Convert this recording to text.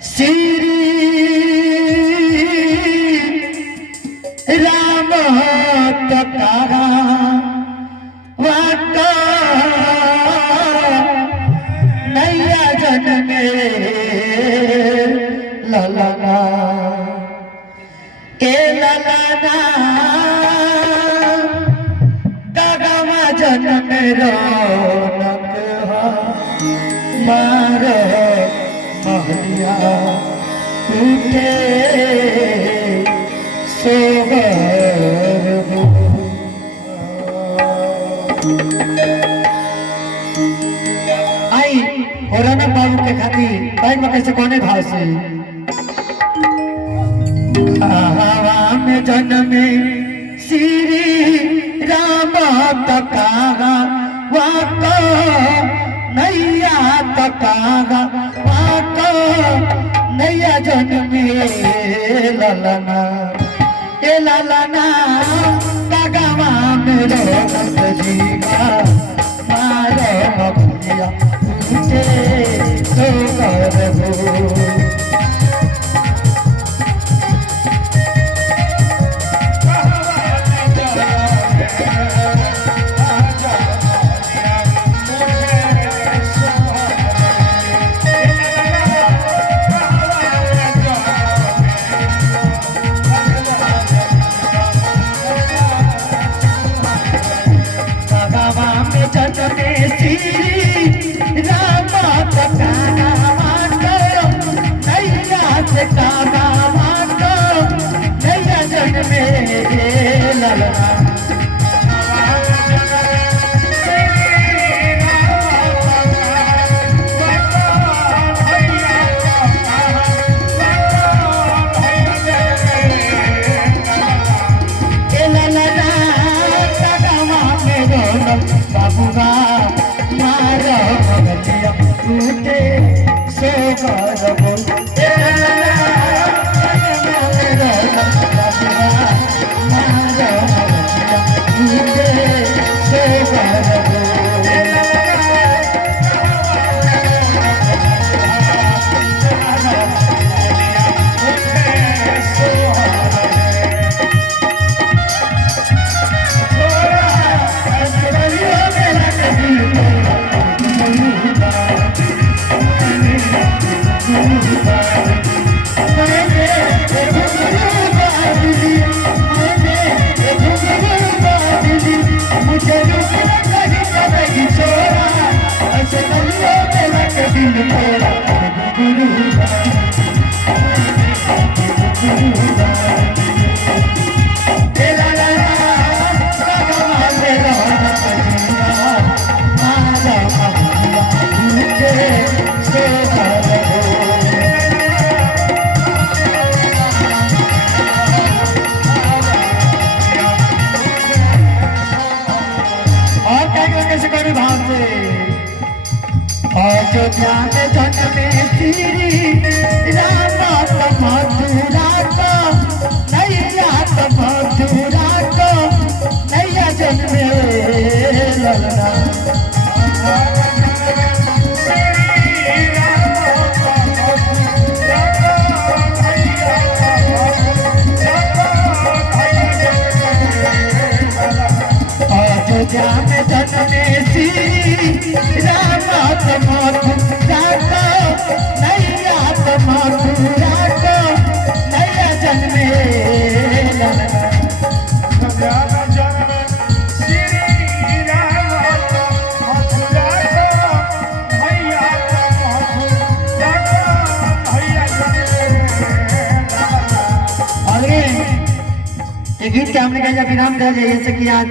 श्री राम तकारा वाका नैया जन्मे ललना ए ललना कागमा जन्मे रौनक मार महलिया उठे सोगर आई होराना बाबू के खातिर बाइक में कैसे कोने भाव से हवा में जन्मे श्री राम तकागा वाका नैया तकागा वाका नैया जन्मे ललना ए ललना कागवा में रौनक जीवा मारे मखिया उठे सोगर हो बाबूगा मारो भगतिया उठे सोगर हो अयोध्या में जन्मे श्री राम मथुरा को नैया मथुरा को नैया जन्मे ललना अयोध्या में जन्मे श्री राम मथुरा को नैया मथुरा को नैया जन्मे ललना ये गीत के हमने कहा विराम दे जैसे कि आज